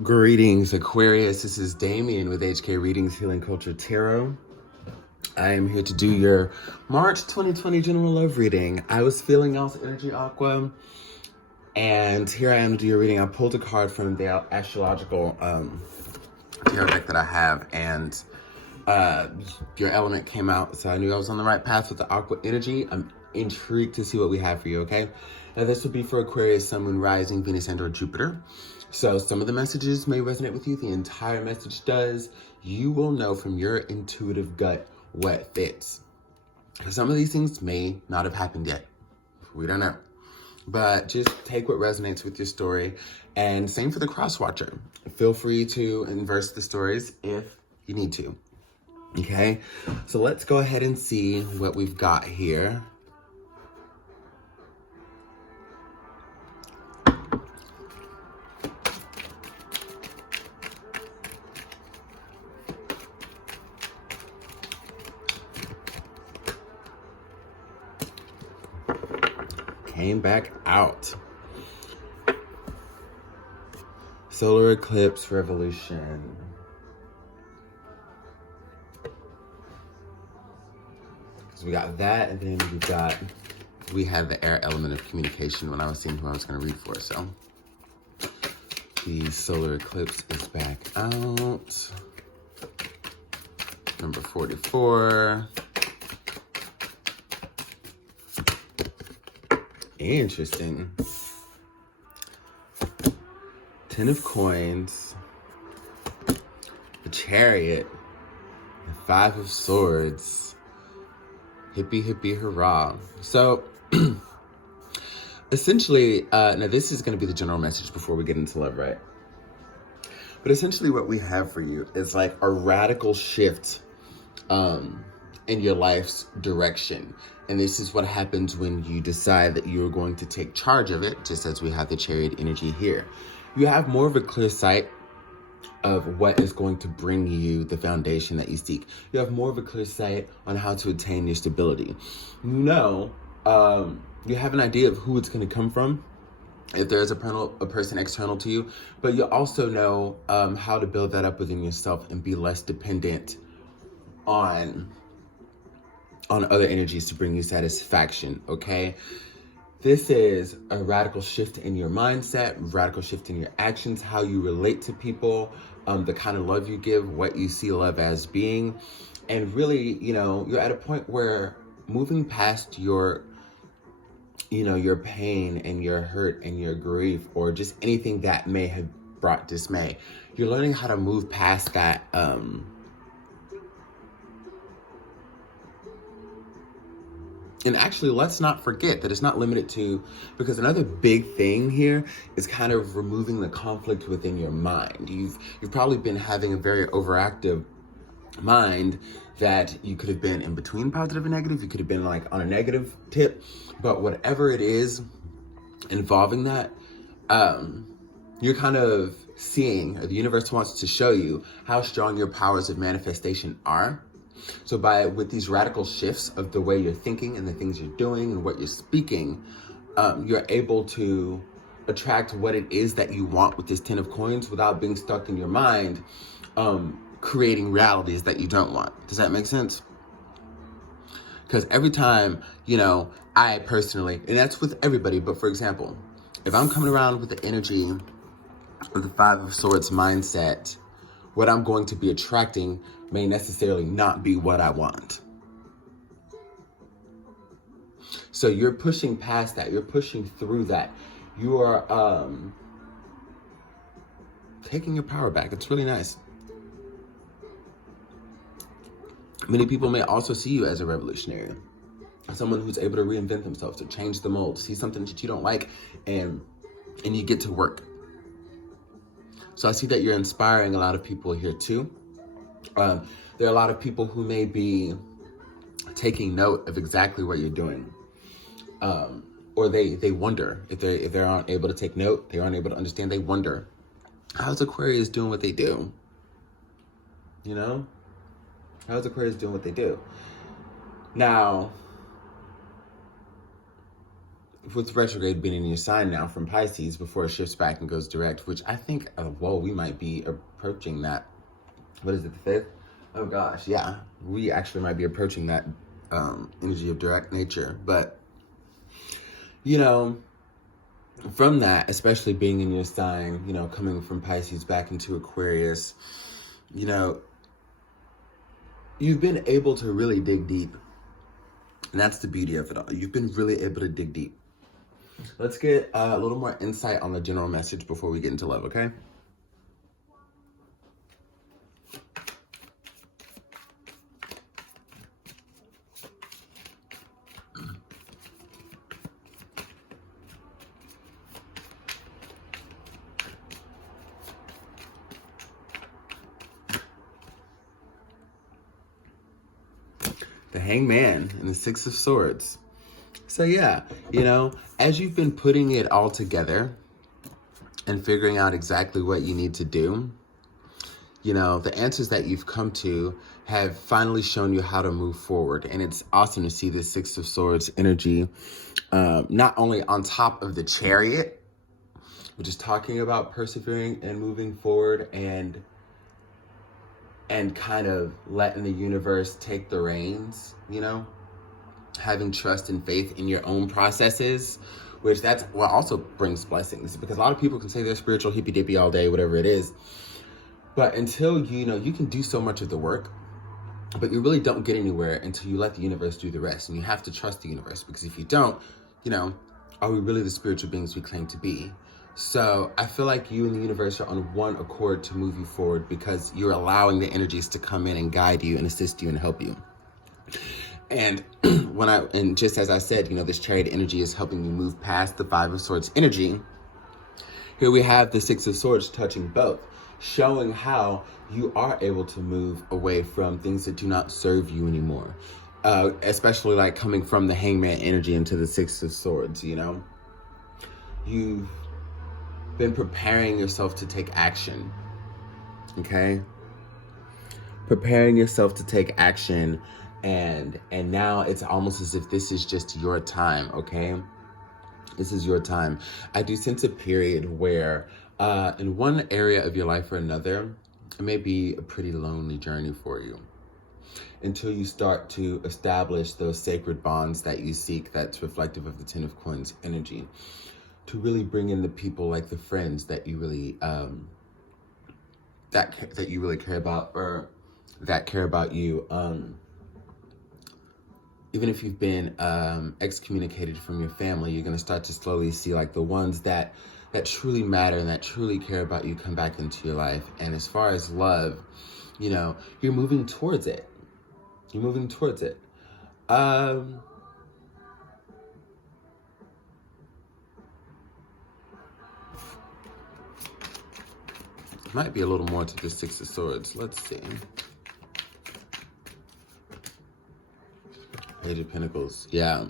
Greetings, Aquarius. This is Damien with HK Readings Healing Culture Tarot. I am here to do your March 2020 general love reading. I was feeling y'all's energy, Aqua, and here I am to do your reading. I pulled a card from the astrological tarot deck that I have, and your element came out, so I knew I was on the right path with the Aqua energy. I'm intrigued to see what we have for you, okay? Now, this will be for Aquarius, Sun, Moon, Rising, Venus, and or Jupiter. So some of the messages may resonate with you. The entire message does. You will know from your intuitive gut what fits. Some of these things may not have happened yet. We don't know. But just take what resonates with your story. And same for the cross watcher. Feel free to inverse the stories if you need to. Okay? So let's go ahead and see what we've got here. Came back out. Solar eclipse revolution. So we got that, and then we had the air element of communication when I was seeing who I was going to read for. So the solar eclipse is back out. Number 44. Interesting. 10 of coins, the chariot, the 5 of swords, hippie hippie hurrah. So essentially, now this is going to be the general message before we get into love, right? But essentially what we have for you is like a radical shift in your life's direction. And this is what happens when you decide that you're going to take charge of it, just as we have the chariot energy here. You have more of a clear sight of what is going to bring you the foundation that you seek. You have more of a clear sight on how to attain your stability. You have an idea of who it's going to come from, if there's a person external to you, but you also know how to build that up within yourself and be less dependent on other energies to bring you satisfaction, okay? This is a radical shift in your mindset, radical shift in your actions, how you relate to people, the kind of love you give, what you see love as being. And really, you're at a point where moving past your pain and your hurt and your grief, or just anything that may have brought dismay, you're learning how to move past that, and actually, let's not forget that it's not limited to, because another big thing here is kind of removing the conflict within your mind. You've probably been having a very overactive mind that you could have been in between positive and negative. You could have been like on a negative tip, but whatever it is involving that, you're kind of seeing, or the universe wants to show you how strong your powers of manifestation are. So with these radical shifts of the way you're thinking and the things you're doing and what you're speaking, you're able to attract what it is that you want with this 10 of coins without being stuck in your mind, creating realities that you don't want. Does that make sense? Because every time, I personally, and that's with everybody, but for example, if I'm coming around with the energy of the 5 of swords mindset, what I'm going to be attracting may necessarily not be what I want. So you're pushing past that. You're pushing through that. You are taking your power back. It's really nice. Many people may also see you as a revolutionary, someone who's able to reinvent themselves, to change the mold, see something that you don't like, and you get to work. So I see that you're inspiring a lot of people here too. There are a lot of people who may be taking note of exactly what you're doing. Or they wonder if they aren't able to take note, they aren't able to understand, they wonder, how's Aquarius doing what they do? How's Aquarius doing what they do? Now, with retrograde being in your sign now from Pisces before it shifts back and goes direct, which I think, we might be approaching that. What is it, the 5th? Oh gosh, yeah. We actually might be approaching that energy of direct nature. But, from that, especially being in your sign, coming from Pisces back into Aquarius, you've been able to really dig deep. And that's the beauty of it all. You've been really able to dig deep. Let's get a little more insight on the general message before we get into love, okay? The Hangman and the 6 of Swords. So yeah, as you've been putting it all together and figuring out exactly what you need to do, the answers that you've come to have finally shown you how to move forward. And it's awesome to see this 6 of Swords energy, not only on top of the Chariot, which is talking about persevering and moving forward and kind of letting the universe take the reins, having trust and faith in your own processes, which that's what also brings blessings, because a lot of people can say they're spiritual hippy dippy all day, whatever it is. But until, you can do so much of the work, but you really don't get anywhere until you let the universe do the rest. And you have to trust the universe, because if you don't, are we really the spiritual beings we claim to be? So I feel like you and the universe are on one accord to move you forward, because you're allowing the energies to come in and guide you and assist you and help you. And just as I said, this Chariot energy is helping you move past the 5 of Swords energy. Here we have the 6 of Swords touching both, showing how you are able to move away from things that do not serve you anymore. Especially like coming from the Hangman energy into the 6 of Swords, You've been preparing yourself to take action, okay? Preparing yourself to take action, and now it's almost as if this is just your time, okay? This is your time. I do sense a period where in one area of your life or another, it may be a pretty lonely journey for you until you start to establish those sacred bonds that you seek, that's reflective of the 10 of Coins energy, to really bring in the people, like the friends that you really that you really care about, or that care about you. Even if you've been excommunicated from your family, you're going to start to slowly see like the ones that truly matter and that truly care about you come back into your life. And as far as love, you're moving towards it. You're moving towards it. Might be a little more to the 6 of Swords. Let's see. Page of Pentacles. Yeah.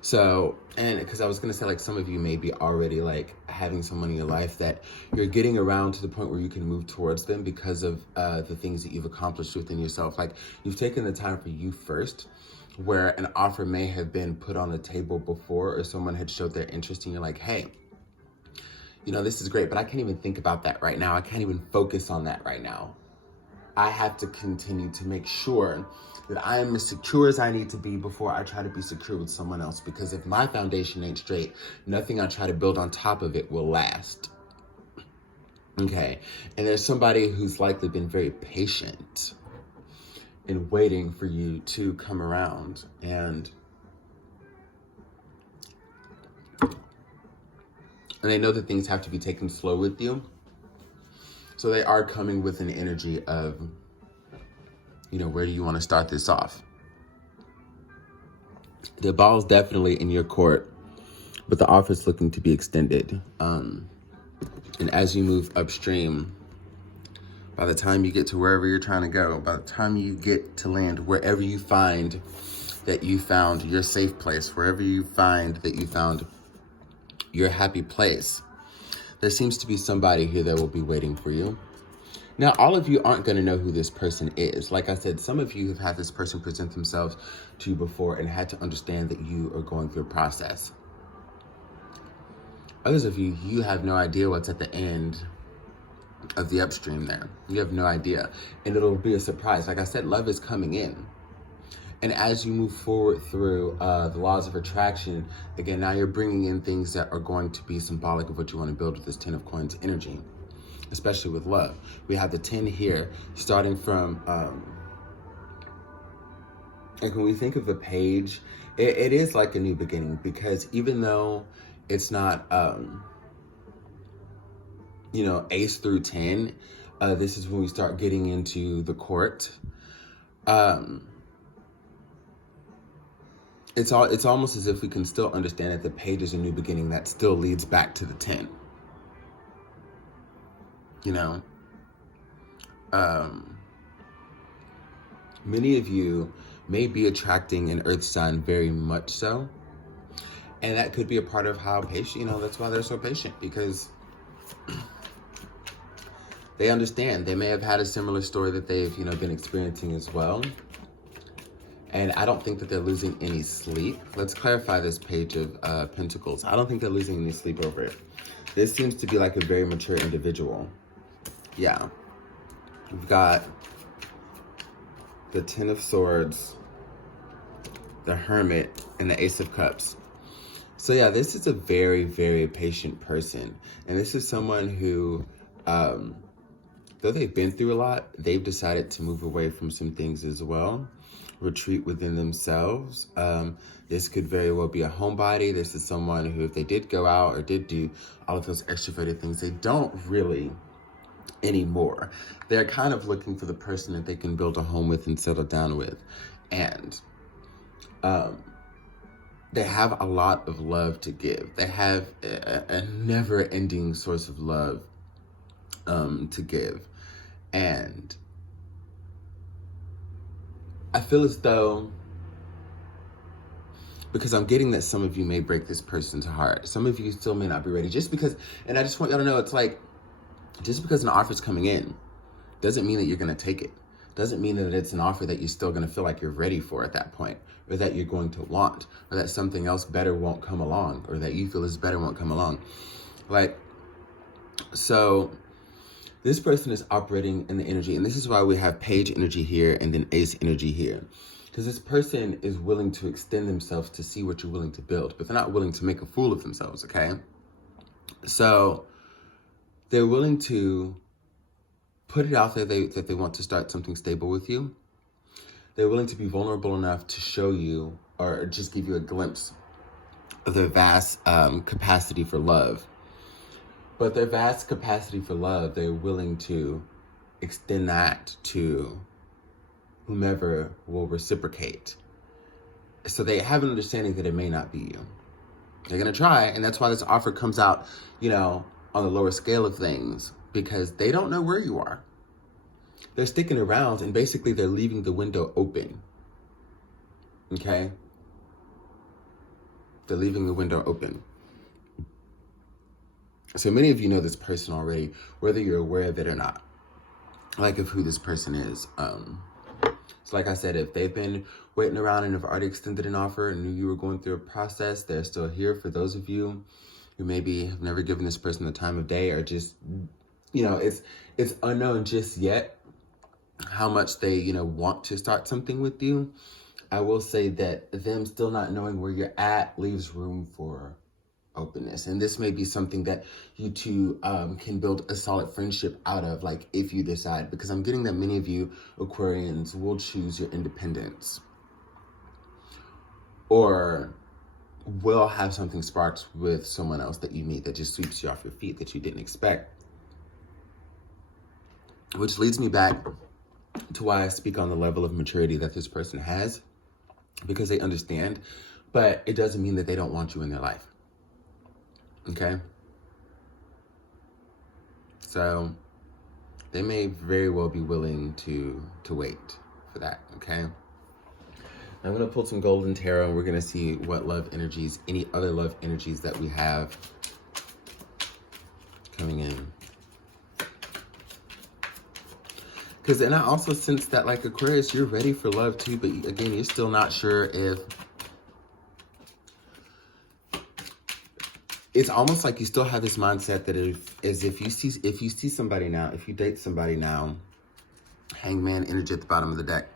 So, and because I was going to say, like, some of you may be already like having someone in your life that you're getting around to the point where you can move towards them because of the things that you've accomplished within yourself. Like, you've taken the time for you first, where an offer may have been put on the table before, or someone had showed their interest and you're like, hey, this is great, but I can't even think about that right now. I can't even focus on that right now. I have to continue to make sure that I am as secure as I need to be before I try to be secure with someone else. Because if my foundation ain't straight, nothing I try to build on top of it will last. Okay. And there's somebody who's likely been very patient in waiting for you to come around. And they know that things have to be taken slow with you. So they are coming with an energy of, where do you want to start this off? The ball's definitely in your court, but the offer's looking to be extended. And as you move upstream, by the time you get to wherever you're trying to go, by the time you get to land, wherever you find that you found your safe place, wherever you find that you found your happy place, there seems to be somebody here that will be waiting for you. Now, all of you aren't going to know who this person is. Like I said, some of you have had this person present themselves to you before and had to understand that you are going through a process. Others of you, you have no idea what's at the end of the upstream there. You have no idea. And it'll be a surprise. Like I said, love is coming in. And as you move forward through the laws of attraction, again, now you're bringing in things that are going to be symbolic of what you want to build with this 10 of Coins energy, especially with love. We have the 10 here, starting from, like when we think of the page, it is like a new beginning, because even though it's not, you know, ace through 10, this is when we start getting into the court. It's almost as if we can still understand that the page is a new beginning that still leads back to the 10. You know, many of you may be attracting an earth sign very much so. And that could be a part of how patient, you know, that's why they're so patient, because they understand. They may have had a similar story that they've, you know, been experiencing as well. And I don't think that they're losing any sleep. Let's clarify this page of Pentacles. I don't think they're losing any sleep over it. This seems to be like a very mature individual. Yeah. We've got the 10 of Swords, the Hermit, and the Ace of Cups. So yeah, this is a very, very patient person. And this is someone who, though they've been through a lot, they've decided to move away from some things as well. Retreat within themselves. This could very well be a homebody. This is someone who, if they did go out or did do all of those extroverted things, they don't really anymore. They're kind of looking for the person that they can build a home with and settle down with. And they have a lot of love to give. They have a never-ending source of love to give. And I feel as though, because I'm getting that some of you may break this person's heart. Some of you still may not be ready. Just because, and I just want y'all to know, it's like, just because an offer's coming in doesn't mean that you're going to take it. Doesn't mean that it's an offer that you're still going to feel like you're ready for at that point, or that you're going to want, or that something else better won't come along, or that you feel is better won't come along. Like, so this person is operating in the energy, and this is why we have Page energy here and then Ace energy here. Because this person is willing to extend themselves to see what you're willing to build, but they're not willing to make a fool of themselves, okay? So they're willing to put it out there that they want to start something stable with you. They're willing to be vulnerable enough to show you, or just give you a glimpse of their vast capacity for love. But their vast capacity for love, they're willing to extend that to whomever will reciprocate. So they have an understanding that it may not be you. They're going to try, and that's why this offer comes out, you know, on the lower scale of things, because they don't know where you are. They're sticking around, and basically they're leaving the window open. Okay? They're leaving the window open. So many of you know this person already, whether you're aware of it or not, like of who this person is. So like I said, if they've been waiting around and have already extended an offer and knew you were going through a process, they're still here. For those of you who maybe have never given this person the time of day, or just, you know, it's unknown just yet how much they, you know, want to start something with you. I will say that them still not knowing where you're at leaves room for openness. And this may be something that you two can build a solid friendship out of, like, if you decide, because I'm getting that many of you Aquarians will choose your independence, or will have something sparked with someone else that you meet that just sweeps you off your feet that you didn't expect. Which leads me back to why I speak on the level of maturity that this person has, because they understand, but it doesn't mean that they don't want you in their life. Okay? So they may very well be willing to wait for that, okay? I'm going to pull some Golden Tarot, and we're going to see what love energies, any other love energies that we have coming in. Because, and I also sense that, like, Aquarius, you're ready for love too, but again, you're still not sure if, it's almost like you still have this mindset that if you see somebody now, if you date somebody now, Hangman energy at the bottom of the deck.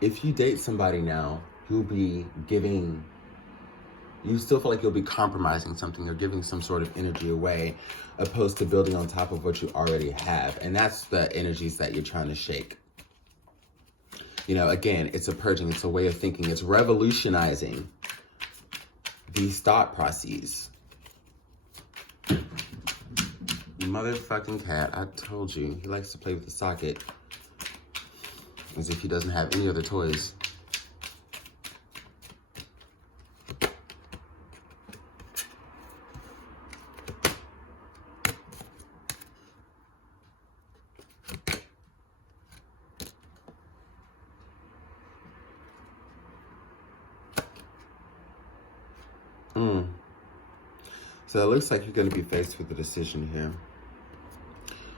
If you date somebody now, you'll be giving, you still feel like you'll be compromising something or giving some sort of energy away, opposed to building on top of what you already have. And that's the energies that you're trying to shake. You know, again, it's a purging, it's a way of thinking, it's revolutionizing these thought processes. Motherfucking cat, I told you, he likes to play with the socket as if he doesn't have any other toys. So it looks like you're going to be faced with a decision here.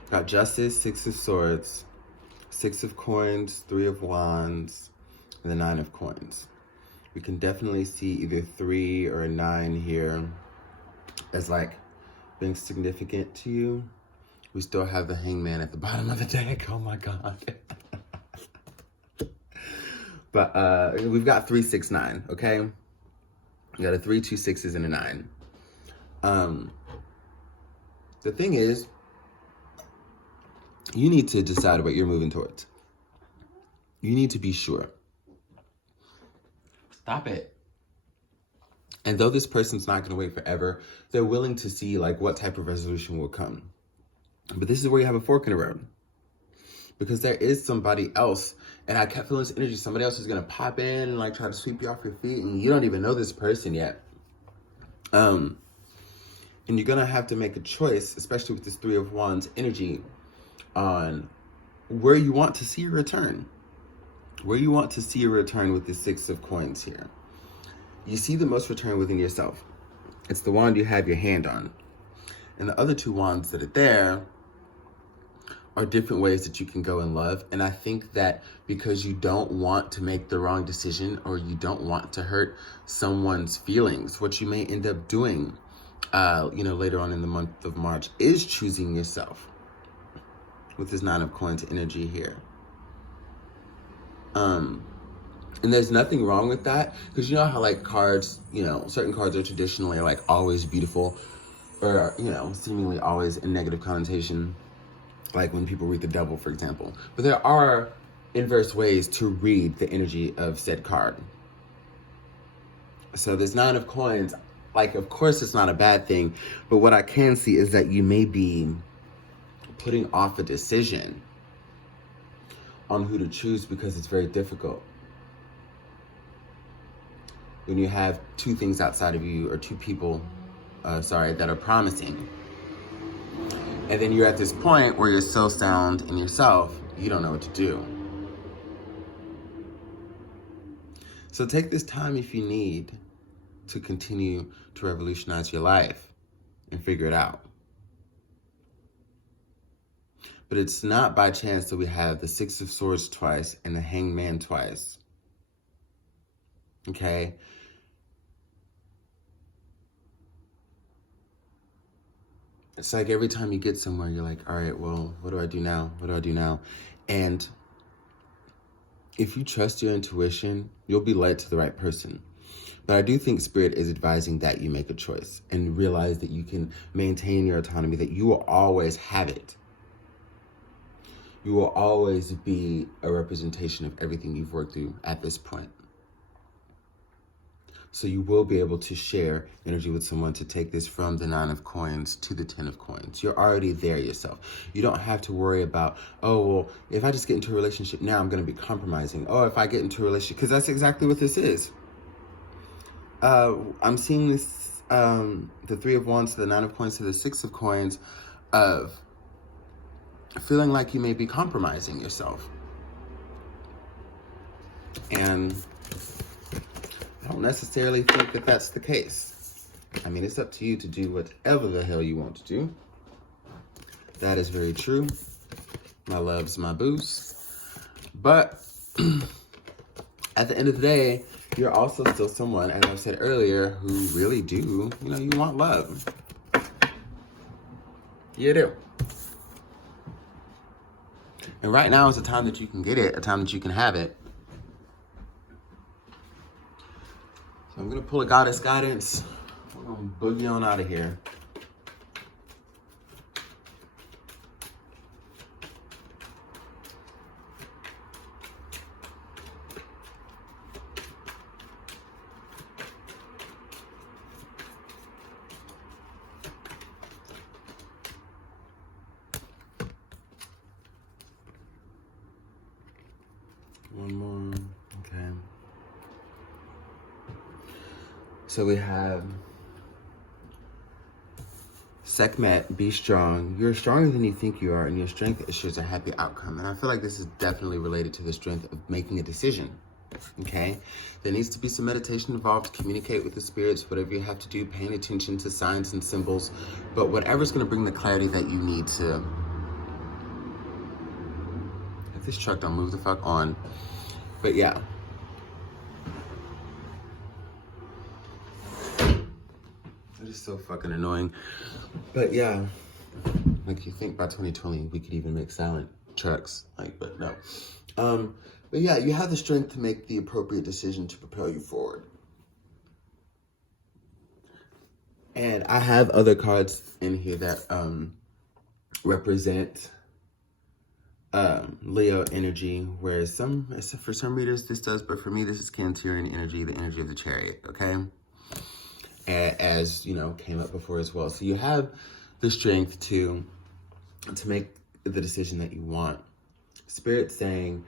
Got Justice, Six of Swords, Six of Coins, Three of Wands, and the Nine of Coins. We can definitely see either 3 or a 9 here as like being significant to you. We still have the Hangman at the bottom of the deck. Oh my God. But we've got 3, 6, 9, okay? You got a 3, 2 6s, and a 9. The thing is, you need to decide what you're moving towards. You need to be sure. Stop it. And though this person's not going to wait forever, they're willing to see like what type of resolution will come. But this is where you have a fork in the road. Because there is somebody else, and I kept feeling this energy, somebody else is going to pop in and like try to sweep you off your feet, and you don't even know this person yet. And you're going to have to make a choice, especially with this 3 of Wands energy, on where you want to see a return. Where you want to see a return with the 6 of Coins here. You see the most return within yourself. It's the wand you have your hand on. And the other 2 wands that are there are different ways that you can go in love. And I think that because you don't want to make the wrong decision, or you don't want to hurt someone's feelings, what you may end up doing later on in the month of March is choosing yourself with this 9 of Coins energy here. And there's nothing wrong with that, because you know how like cards, certain cards are traditionally like always beautiful, or, seemingly always in negative connotation, like when people read the devil, for example. But there are inverse ways to read the energy of said card. So this 9 of Coins, like, of course it's not a bad thing, but what I can see is that you may be putting off a decision on who to choose because it's very difficult. When you have 2 things outside of you, or 2 people, that are promising. And then you're at this point where you're so sound in yourself, you don't know what to do. So take this time if you need to continue to revolutionize your life and figure it out. But it's not by chance that we have the 6 of Swords twice and the Hangman twice. Okay? It's like every time you get somewhere, you're like, all right, well, what do I do now? What do I do now? And if you trust your intuition, you'll be led to the right person. But I do think Spirit is advising that you make a choice and realize that you can maintain your autonomy, that you will always have it. You will always be a representation of everything you've worked through at this point. So you will be able to share energy with someone to take this from the 9 of Coins to the 10 of Coins. You're already there yourself. You don't have to worry about, oh, well, if I just get into a relationship now, I'm going to be compromising. Oh, if I get into a relationship, because that's exactly what this is. I'm seeing this, the 3 of Wands to the 9 of Coins to the 6 of Coins, of feeling like you may be compromising yourself. And I don't necessarily think that that's the case. I mean, it's up to you to do whatever the hell you want to do. That is very true. my loves, my boost. But at the end of the day, you're also still someone, as I said earlier, who really do, you want love. You do. And right now is a time that you can get it, a time that you can have it. So I'm going to pull a goddess guidance. We're going to boogie on out of here. One more. Okay. So we have Sekhmet, be strong. You're stronger than you think you are, and your strength assures a happy outcome. And I feel like this is definitely related to the strength of making a decision. Okay? There needs to be some meditation involved. Communicate with the spirits, whatever you have to do, paying attention to signs and symbols. But whatever's going to bring the clarity that you need to. If this truck don't move the fuck on. But yeah. It is so fucking annoying. But yeah. Like, you think by 2020 we could even make silent trucks. Like, but no. But yeah, you have the strength to make the appropriate decision to propel you forward. And I have other cards in here that represent Leo energy, whereas for some readers this does, but for me this is Cancerian energy, the energy of the Chariot, okay? As came up before as well. So you have the strength to make the decision that you want. Spirit saying,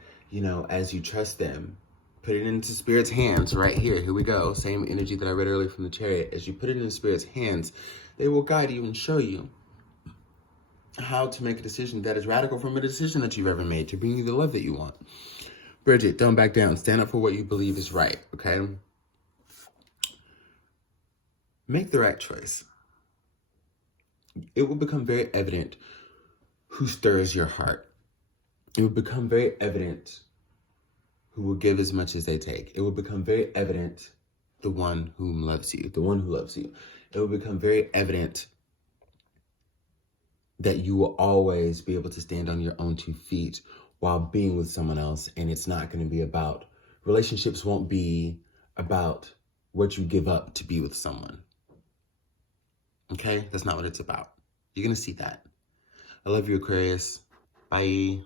as you trust them, put it into Spirit's hands right here. Here we go. Same energy that I read earlier from the Chariot. As you put it in Spirit's hands, they will guide you and show you how to make a decision that is radical from a decision that you've ever made to bring you the love that you want. Bridget, don't back down. Stand up for what you believe is right, okay? Make the right choice. It will become very evident who stirs your heart. It will become very evident who will give as much as they take. It will become very evident the one who loves you. It will become very evident that you will always be able to stand on your own 2 feet while being with someone else. And it's not going to be about, relationships won't be about what you give up to be with someone. Okay? That's not what it's about. You're going to see that. I love you, Aquarius. Bye.